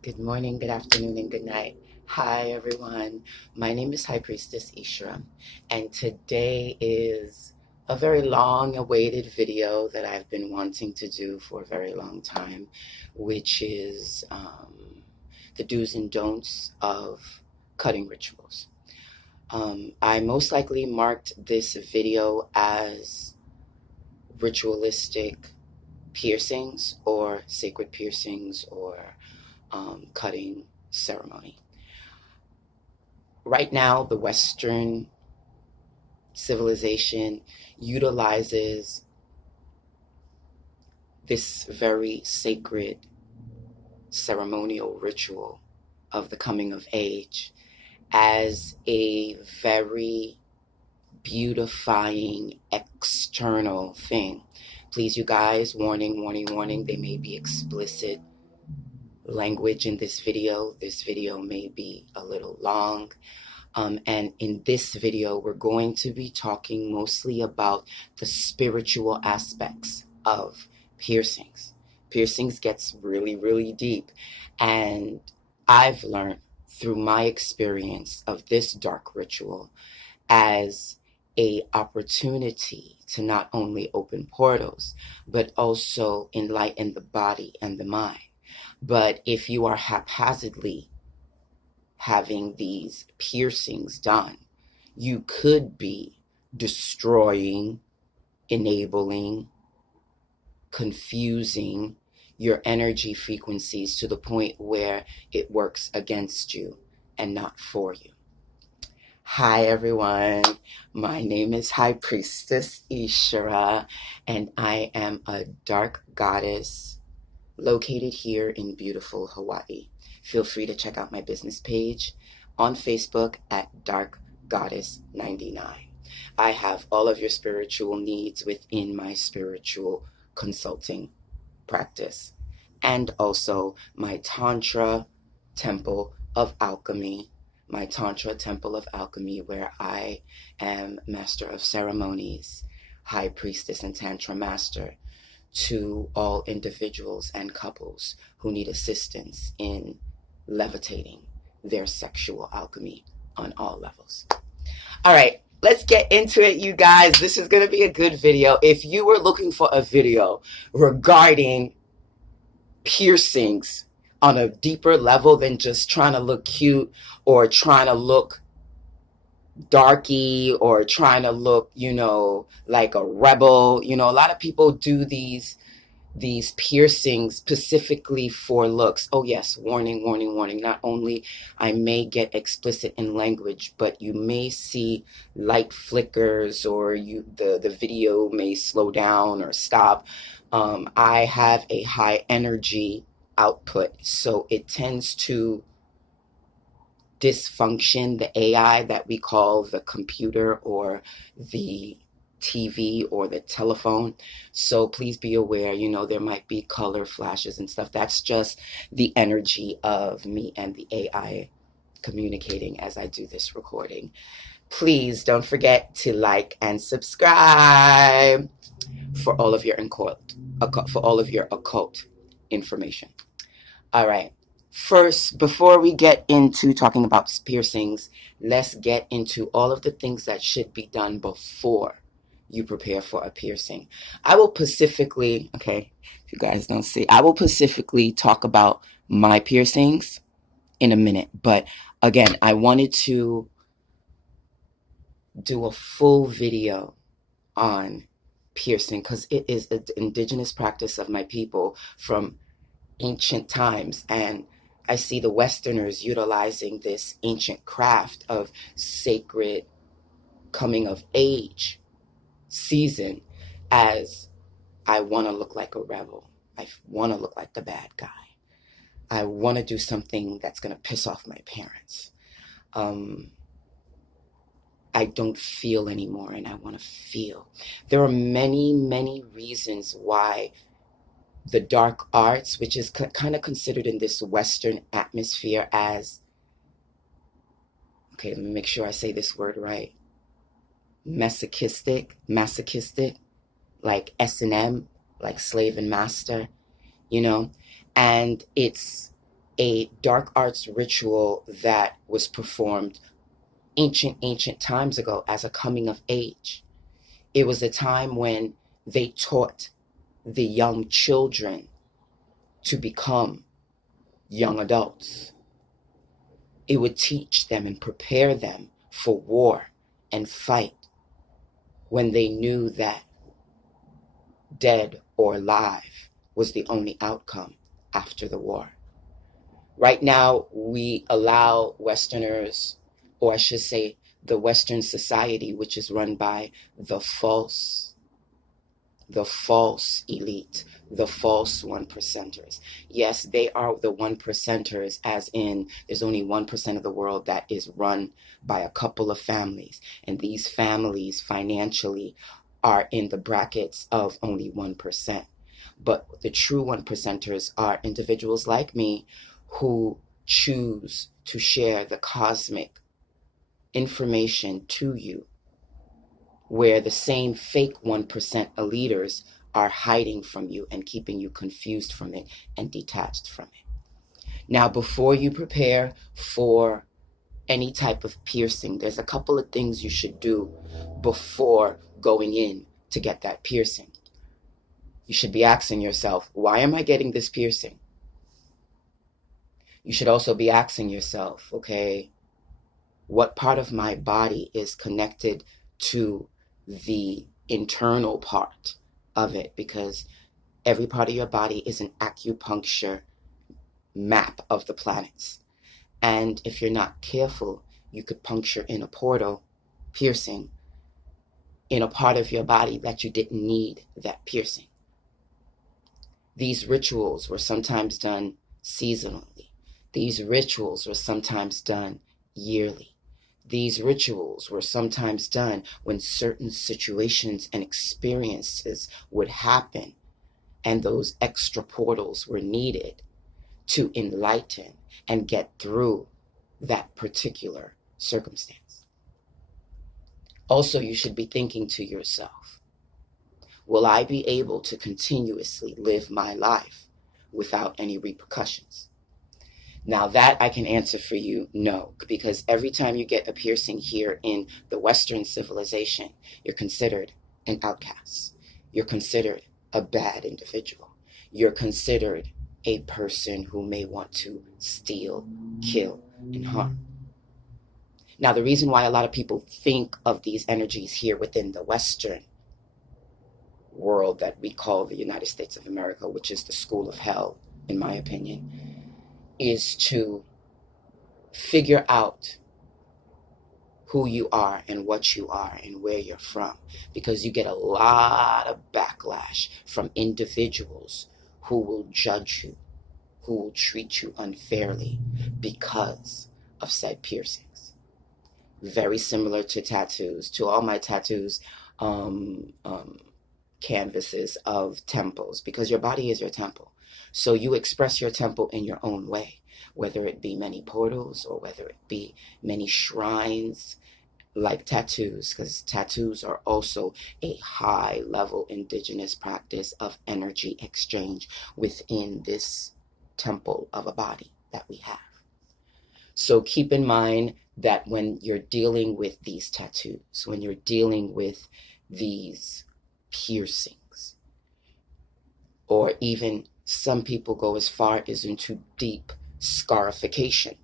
Good morning, good afternoon, and good night. Hi, everyone. My name is High Priestess Ishra, and today is a very long awaited video that I've been wanting to do for a very long time, which is the do's and don'ts of cutting rituals. I most likely marked this video as ritualistic piercings or sacred piercings or cutting ceremony. Right now, the Western civilization utilizes this very sacred ceremonial ritual of the coming of age as a very beautifying external thing. Please, you guys, warning, warning, warning, there may be explicit language in this video. This video may be a little long. And in this video, we're going to be talking mostly about the spiritual aspects of piercings. Piercings gets really, really deep. And I've learned through my experience of this dark ritual as a opportunity to not only open portals, but also enlighten the body and the mind. But if you are haphazardly having these piercings done, you could be destroying, enabling, confusing your energy frequencies to the point where it works against you and not for you. Hi everyone, my name is High Priestess Ishra, and I am a dark goddess located here in beautiful Hawaii. Feel free to check out my business page on Facebook at Dark Goddess 99. I have all of your spiritual needs within my spiritual consulting practice, and also my Tantra Temple of Alchemy, where I am Master of Ceremonies, High Priestess and Tantra Master to all individuals and couples who need assistance in levitating their sexual alchemy on all levels. All right, let's get into it, you guys. This is going to be a good video. If you were looking for a video regarding piercings on a deeper level than just trying to look cute or trying to look darky or trying to look, like a rebel, a lot of people do these piercings specifically for looks. Oh yes, warning, warning, warning. Not only I may get explicit in language, but you may see light flickers or the video may slow down or stop. I have a high energy output, so it tends to dysfunction the AI that we call the computer or the TV or the telephone. So please be aware, there might be color flashes and stuff. That's just the energy of me and the AI communicating as I do this recording. Please don't forget to like and subscribe for all of your occult information. All right. First, before we get into talking about piercings, let's get into all of the things that should be done before you prepare for a piercing. I will specifically, if you guys don't see, I will specifically talk about my piercings in a minute. But again, I wanted to do a full video on piercing because it is an indigenous practice of my people from ancient times, and I see the Westerners utilizing this ancient craft of sacred coming of age season as I want to look like a rebel. I want to look like the bad guy. I want to do something that's going to piss off my parents. I don't feel anymore and I want to feel. There are many, many reasons why the dark arts, which is kind of considered in this Western atmosphere as, let me make sure I say this word right, masochistic, like S&M, like slave and master, and it's a dark arts ritual that was performed ancient times ago as a coming of age. It was a time when they taught the young children to become young adults. It would teach them and prepare them for war and fight when they knew that dead or alive was the only outcome after the war. Right now, we allow Westerners, or I should say the Western society, which is run by the false elite, the false 1%ers. Yes, they are the 1%ers, as in there's only 1% of the world that is run by a couple of families. And these families financially are in the brackets of only 1%. But the true 1%ers are individuals like me who choose to share the cosmic information to you, where the same fake 1% eliters are hiding from you and keeping you confused from it and detached from it. Now, before you prepare for any type of piercing, there's a couple of things you should do before going in to get that piercing. You should be asking yourself, why am I getting this piercing? You should also be asking yourself, okay, what part of my body is connected to the internal part of it? Because every part of your body is an acupuncture map of the planets. And if you're not careful, you could puncture in a portal, piercing, in a part of your body that you didn't need that piercing. These rituals were sometimes done seasonally. These rituals were sometimes done yearly. These rituals were sometimes done when certain situations and experiences would happen, and those extra portals were needed to enlighten and get through that particular circumstance. Also, you should be thinking to yourself, will I be able to continuously live my life without any repercussions? Now that I can answer for you, no, because every time you get a piercing here in the Western civilization, you're considered an outcast. You're considered a bad individual. You're considered a person who may want to steal, kill, and harm. Now, the reason why a lot of people think of these energies here within the Western world that we call the United States of America, which is the school of hell, in my opinion, is to figure out who you are and what you are and where you're from, because you get a lot of backlash from individuals who will judge you, who will treat you unfairly because of said piercings. Very similar to tattoos. To all my tattoos, canvases of temples, because your body is your temple. So you express your temple in your own way, whether it be many portals or whether it be many shrines, like tattoos, because tattoos are also a high level indigenous practice of energy exchange within this temple of a body that we have. So keep in mind that when you're dealing with these tattoos, when you're dealing with these piercings, or even some people go as far as into deep scarification.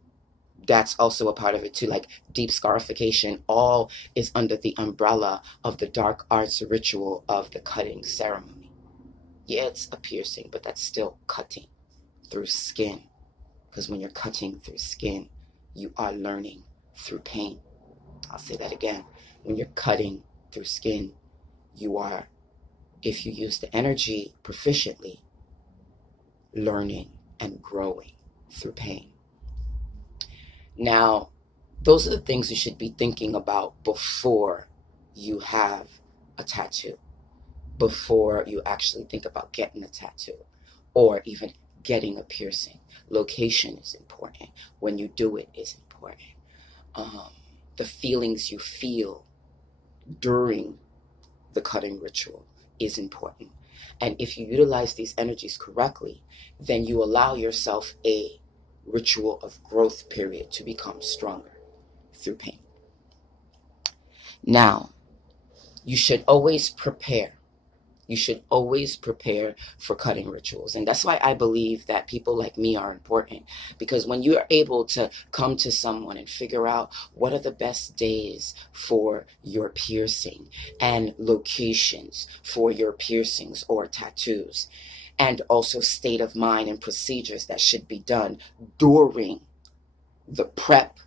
That's also a part of it too, like deep scarification, all is under the umbrella of the dark arts ritual of the cutting ceremony. Yeah, it's a piercing, but that's still cutting through skin, because when you're cutting through skin, you are learning through pain. I'll say that again. When you're cutting through skin, you are, if you use the energy proficiently, learning and growing through pain. Now, those are the things you should be thinking about before you have a tattoo, before you actually think about getting a tattoo or even getting a piercing. Location is important. When you do it is important. The feelings you feel during the cutting ritual is important. And if you utilize these energies correctly, then you allow yourself a ritual of growth period to become stronger through pain. Now, you should always prepare. You should always prepare for cutting rituals. And that's why I believe that people like me are important. Because when you are able to come to someone and figure out what are the best days for your piercing and locations for your piercings or tattoos, and also state of mind and procedures that should be done during the prep,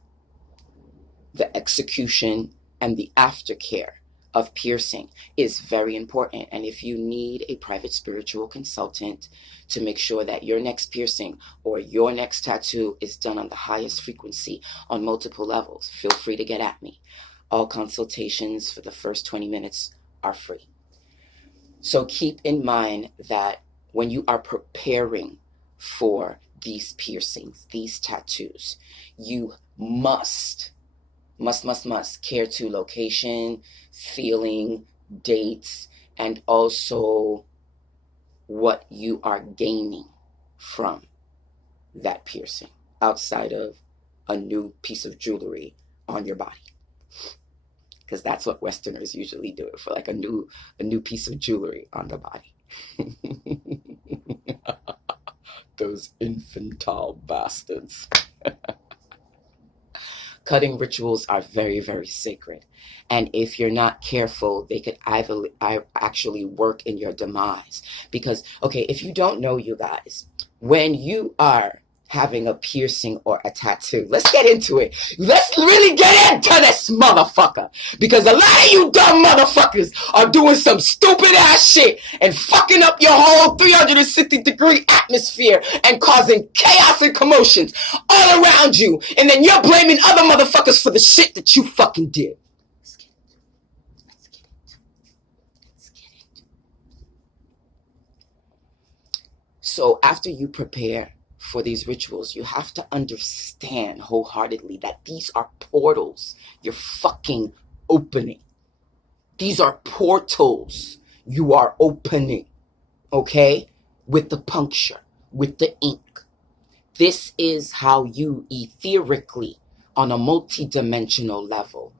the execution, and the aftercare of piercing is very important. And if you need a private spiritual consultant to make sure that your next piercing or your next tattoo is done on the highest frequency on multiple levels, feel free to get at me. All consultations for the first 20 minutes are free. So keep in mind that when you are preparing for these piercings, these tattoos, you must care to location, feeling, dates, and also what you are gaining from that piercing outside of a new piece of jewelry on your body. Because that's what Westerners usually do it for, like a new piece of jewelry on the body. Those infantile bastards. Cutting rituals are very, very sacred. And if you're not careful, they could actually work in your demise. Because, okay, if you don't know, you guys, when you are having a piercing or a tattoo, let's get into it. Let's really get into this motherfucker. Because a lot of you dumb motherfuckers are doing some stupid ass shit and fucking up your whole 360-degree atmosphere and causing chaos and commotions all around you. And then you're blaming other motherfuckers for the shit that you fucking did. Let's get into. So after you prepare for these rituals, you have to understand wholeheartedly that these are portals you're fucking opening. These are portals you are opening, okay? With the puncture, with the ink. This is how you etherically, on a multi-dimensional level,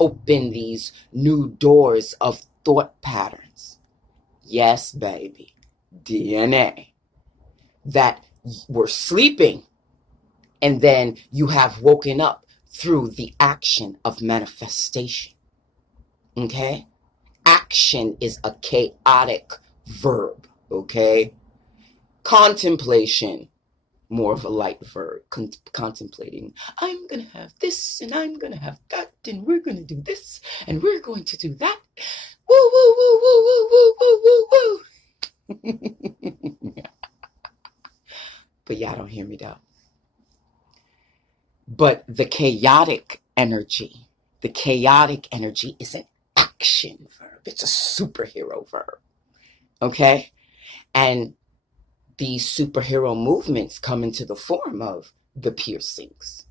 open these new doors of thought patterns. Yes, baby. DNA. That were sleeping, and then you have woken up through the action of manifestation. Okay? Action is a chaotic verb. Okay? Contemplation, more of a light verb. Contemplating. I'm going to have this, and I'm going to have that, and we're going to do this, and we're going to do that. Woo, woo, woo, woo, woo, woo, woo, woo, woo. But y'all don't hear me though. But the chaotic energy is an action verb. It's a superhero verb. Okay? And these superhero movements come into the form of the piercings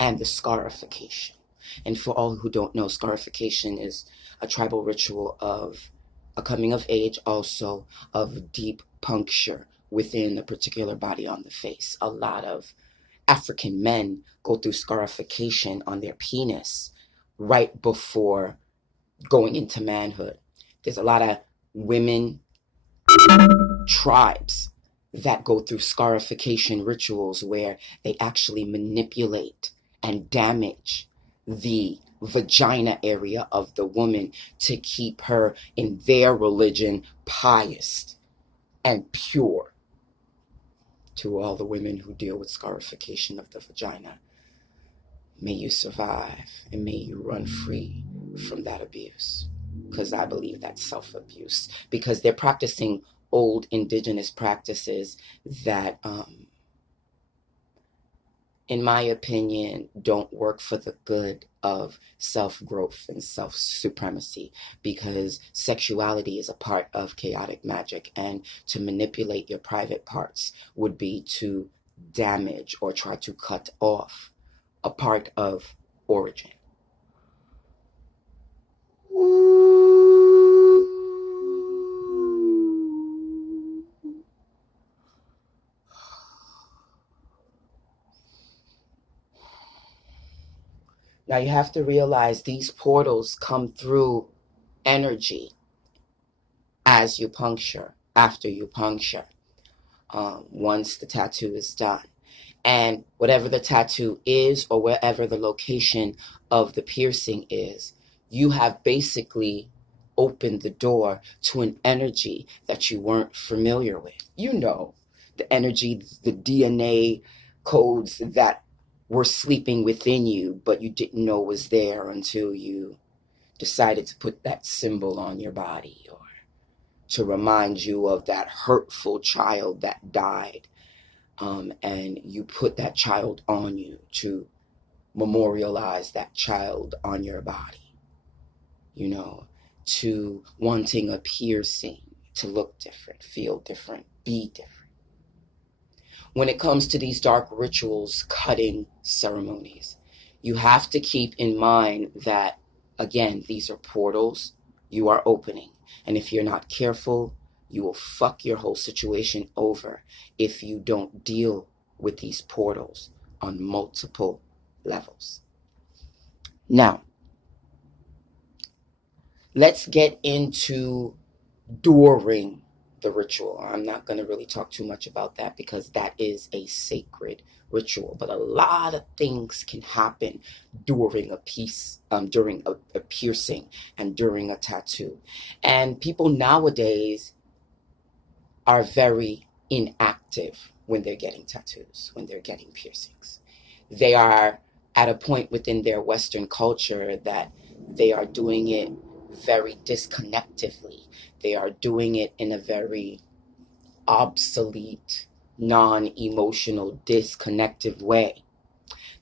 and the scarification. And for all who don't know, scarification is a tribal ritual of a coming of age, also of deep puncture within a particular body on the face. A lot of African men go through scarification on their penis right before going into manhood. There's a lot of women tribes that go through scarification rituals where they actually manipulate and damage the vagina area of the woman to keep her, in their religion, pious and pure. To all the women who deal with scarification of the vagina, may you survive and may you run free from that abuse. Because I believe that's self-abuse. Because they're practicing old indigenous practices that, in my opinion, don't work for the good of self-growth and self-supremacy, because sexuality is a part of chaotic magic, and to manipulate your private parts would be to damage or try to cut off a part of origin. Now you have to realize these portals come through energy as you puncture, after you puncture, once the tattoo is done. And whatever the tattoo is, or wherever the location of the piercing is, you have basically opened the door to an energy that you weren't familiar with. You know, the energy, the DNA codes that were sleeping within you, but you didn't know was there until you decided to put that symbol on your body, or to remind you of that hurtful child that died. And you put that child on you to memorialize that child on your body, you know, to wanting a piercing, to look different, feel different, be different. When it comes to these dark rituals, cutting ceremonies, you have to keep in mind that, again, these are portals you are opening. And if you're not careful, you will fuck your whole situation over if you don't deal with these portals on multiple levels. Now, let's get into during the ritual. I'm not going to really talk too much about that because that is a sacred ritual, but a lot of things can happen during during a piercing and during a tattoo. And people nowadays are very inactive when they're getting tattoos, when they're getting piercings. They are at a point within their Western culture that they are doing it very disconnectively. They are doing it in a very obsolete, non-emotional, disconnective way.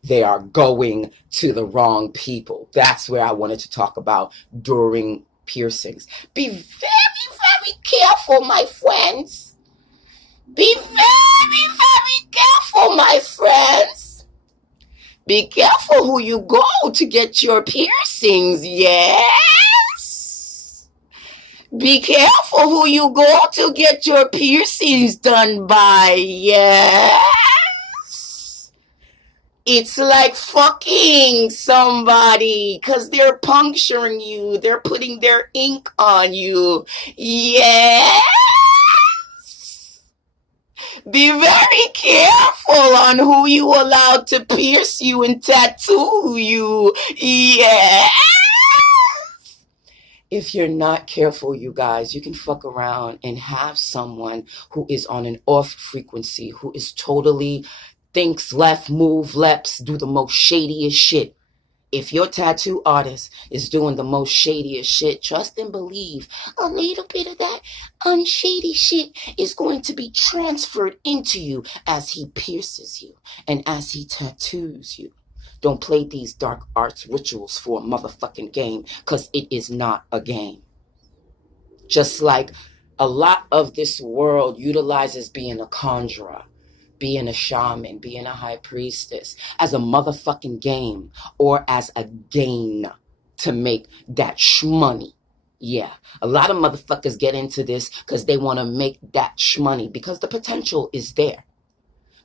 They are going to the wrong people. That's where I wanted to talk about during piercings. Be very, very careful, my friends. Be very, very careful, my friends. Be careful who you go to get your piercings, yes? Be careful who you go to get your piercings done by, yes? It's like fucking somebody, because they're puncturing you. They're putting their ink on you, yes? Be very careful on who you allow to pierce you and tattoo you. Yes. If you're not careful, you guys, you can fuck around and have someone who is on an off frequency, who is totally thinks left, move left, do the most shadiest shit. If your tattoo artist is doing the most shadiest shit, trust and believe a little bit of that unshady shit is going to be transferred into you as he pierces you and as he tattoos you. Don't play these dark arts rituals for a motherfucking game, because it is not a game. Just like a lot of this world utilizes being a conjurer, being a shaman, being a high priestess as a motherfucking game, or as a gain to make that shmoney. Yeah, a lot of motherfuckers get into this because they want to make that shmoney, because the potential is there.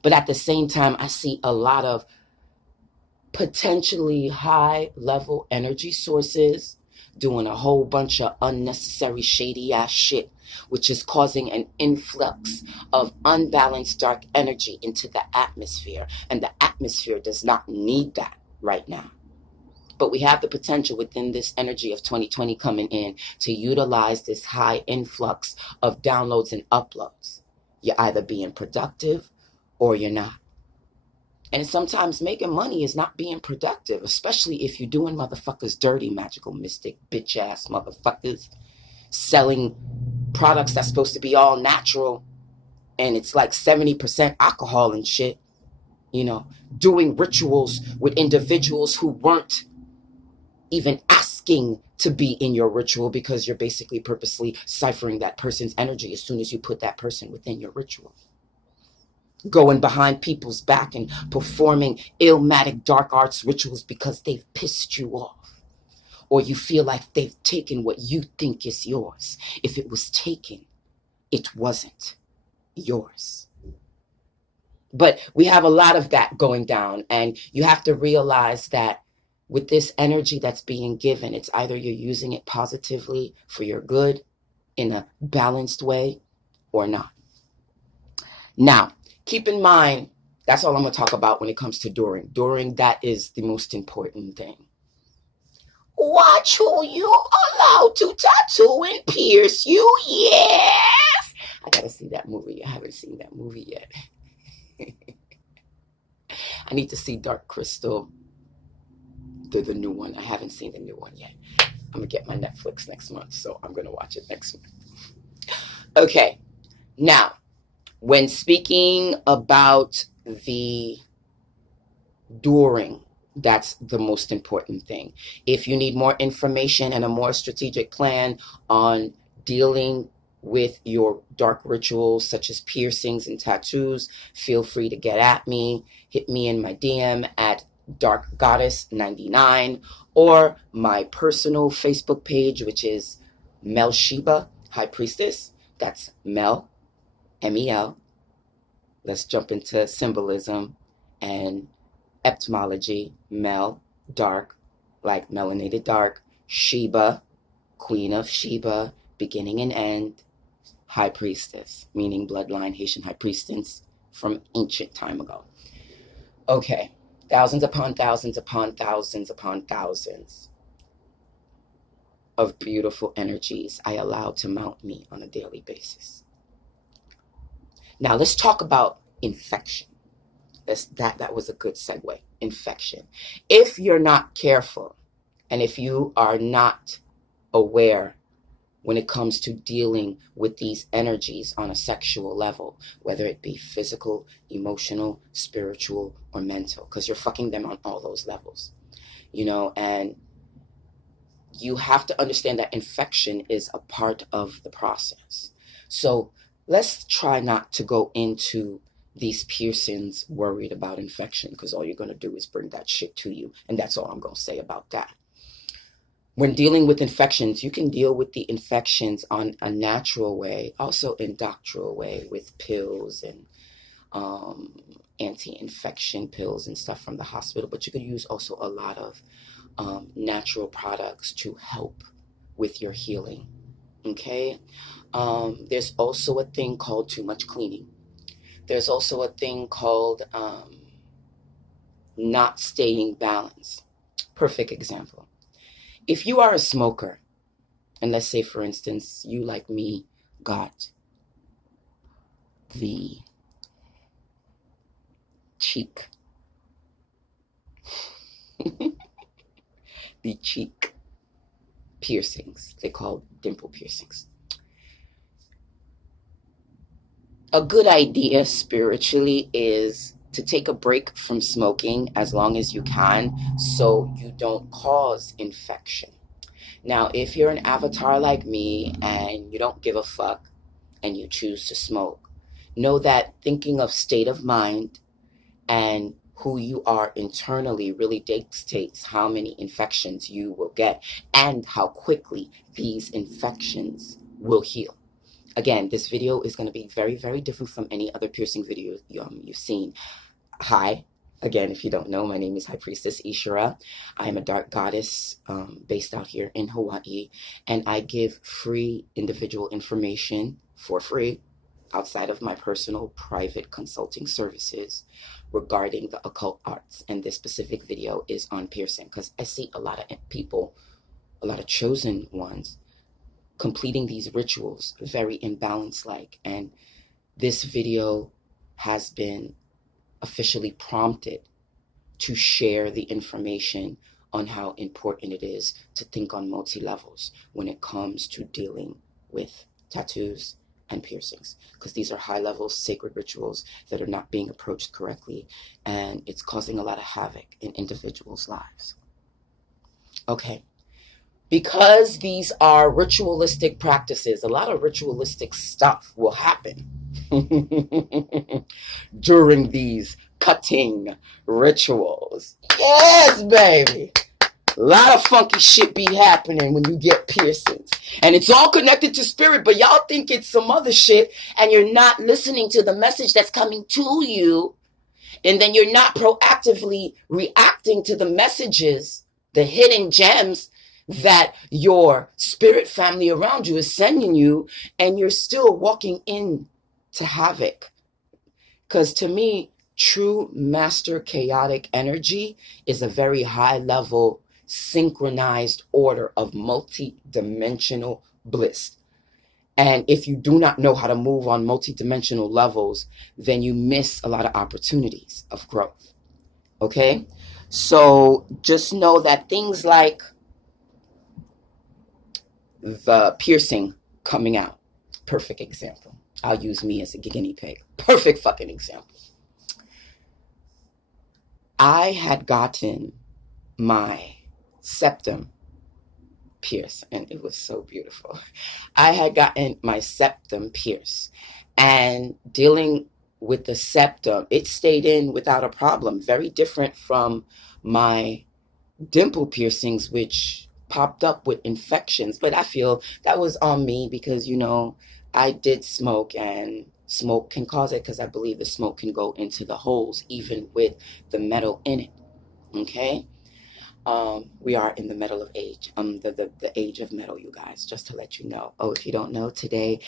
But at the same time, I see a lot of potentially high level energy sources doing a whole bunch of unnecessary shady ass shit, which is causing an influx of unbalanced dark energy into the atmosphere. And the atmosphere does not need that right now. But we have the potential within this energy of 2020 coming in to utilize this high influx of downloads and uploads. You're either being productive or you're not. And sometimes making money is not being productive, especially if you're doing motherfuckers dirty, magical, mystic, bitch ass motherfuckers selling products that's supposed to be all natural, and it's like 70% alcohol and shit. You know, doing rituals with individuals who weren't even asking to be in your ritual, because you're basically purposely ciphering that person's energy as soon as you put that person within your ritual. Going behind people's back and performing illmatic dark arts rituals because they've pissed you off, or you feel like they've taken what you think is yours. If it was taken, it wasn't yours. But we have a lot of that going down, and you have to realize that with this energy that's being given. It's either you're using it positively for your good in a balanced way or not. Now, keep in mind, that's all I'm going to talk about when it comes to during. During, that is the most important thing. Watch who you allow to tattoo and pierce you. Yes! I got to see that movie. I haven't seen that movie yet. I need to see Dark Crystal, the new one. I haven't seen the new one yet. I'm going to get my Netflix next month, so I'm going to watch it next month. Okay, now, when speaking about the during, that's the most important thing. If you need more information and a more strategic plan on dealing with your dark rituals such as piercings and tattoos, feel free to get at me. Hit me in my DM at Dark Goddess 99 or my personal Facebook page, which is Mel Sheba, High Priestess. That's Mel, M-E-L. Let's jump into symbolism and etymology. Mel, dark, like melanated dark. Sheba, Queen of Sheba, beginning and end. High Priestess, meaning bloodline Haitian high priestess from ancient time ago. Okay, thousands upon thousands upon thousands upon thousands of beautiful energies I allow to mount me on a daily basis. Now let's talk about infection. That was a good segue. Infection. If you're not careful and if you are not aware when it comes to dealing with these energies on a sexual level, whether it be physical, emotional, spiritual, or mental, because you're fucking them on all those levels, and you have to understand that infection is a part of the process. So let's try not to go into these piercings worried about infection, because all you're going to do is bring that shit to you. And that's all I'm going to say about that. When dealing with infections, you can deal with the infections on a natural way, also in doctoral way with pills and anti-infection pills and stuff from the hospital. But you could use also a lot of natural products to help with your healing. Okay? There's also a thing called too much cleaning. There's also a thing called not staying balanced. Perfect example. If you are a smoker, and let's say, for instance, you like me got the cheek, the cheek piercings, they call dimple piercings. A good idea spiritually is to take a break from smoking as long as you can so you don't cause infection. Now, if you're an avatar like me and you don't give a fuck and you choose to smoke, know that thinking of state of mind and who you are internally really dictates how many infections you will get and how quickly these infections will heal. Again, this video is going to be very, very different from any other piercing video you've seen. Hi, again, if you don't know, my name is High Priestess Ishara. I am a dark goddess based out here in Hawaii, and I give free individual information for free outside of my personal private consulting services regarding the occult arts. And this specific video is on piercing because I see a lot of people, a lot of chosen ones, completing these rituals very imbalanced like, and this video has been officially prompted to share the information on how important it is to think on multi-levels when it comes to dealing with tattoos and piercings, because these are high-level sacred rituals that are not being approached correctly, and it's causing a lot of havoc in individuals' lives. Okay. Because these are ritualistic practices, a lot of ritualistic stuff will happen during these cutting rituals. Yes, baby. A lot of funky shit be happening when you get piercings. And it's all connected to spirit, but y'all think it's some other shit, and you're not listening to the message that's coming to you, and then you're not proactively reacting to the messages the hidden gems that your spirit family around you is sending you, and you're still walking in to havoc. Because to me, true master chaotic energy is a very high level, synchronized order of multi-dimensional bliss. And if you do not know how to move on multi-dimensional levels, then you miss a lot of opportunities of growth. Okay? So just know that things like the piercing coming out, perfect example. I'll use me as a guinea pig. Perfect fucking example. I had gotten my septum pierced, and it was so beautiful. I had gotten my septum pierced, and dealing with the septum, it stayed in without a problem. Very different from my dimple piercings, which popped up with infections. But I feel that was on me because, you know, I did smoke, and smoke can cause it because I believe the smoke can go into the holes, even with the metal in it. Okay? We are in the metal of age, the age of metal, you guys, just to let you know. Oh, if you don't know, today,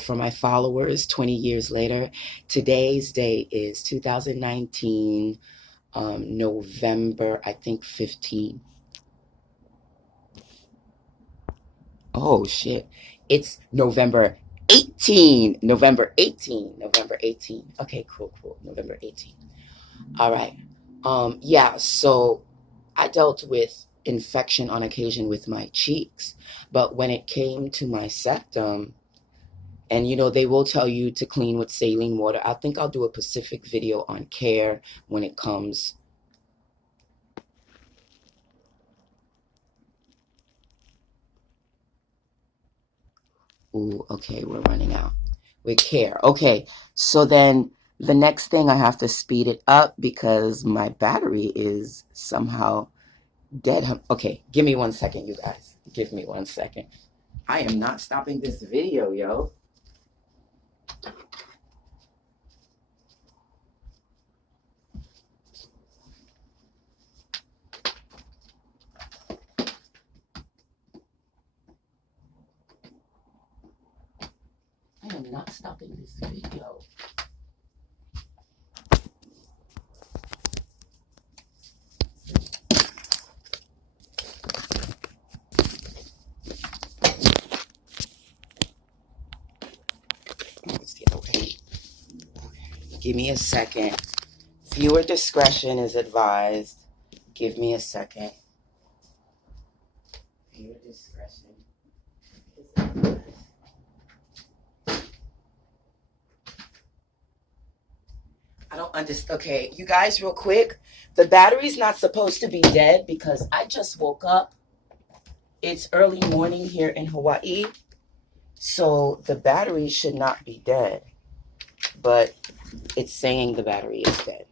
for my followers, 20 years later, today's date is 2019, November, I think 15. Oh, shit. It's November 18. November 18. November 18. Okay, cool. November 18. All right. Yeah, so I dealt with infection on occasion with my cheeks, but when it came to my septum, and you know, they will tell you to clean with saline water. I think I'll do a specific video on care when it comes. Ooh, okay, we're running out. With care. Okay, so then the next thing, I have to speed it up because my battery is somehow dead. Okay, give me 1 second, you guys. Give me 1 second. I am not stopping this video, yo. I am not stopping this video. What's the other way? Okay, give me a second. Viewer discretion is advised. Give me a second. Viewer discretion is advised. I don't understand. Okay, you guys, real quick. The battery's not supposed to be dead because I just woke up. It's early morning here in Hawaii. So the battery should not be dead. But it's saying the battery is dead.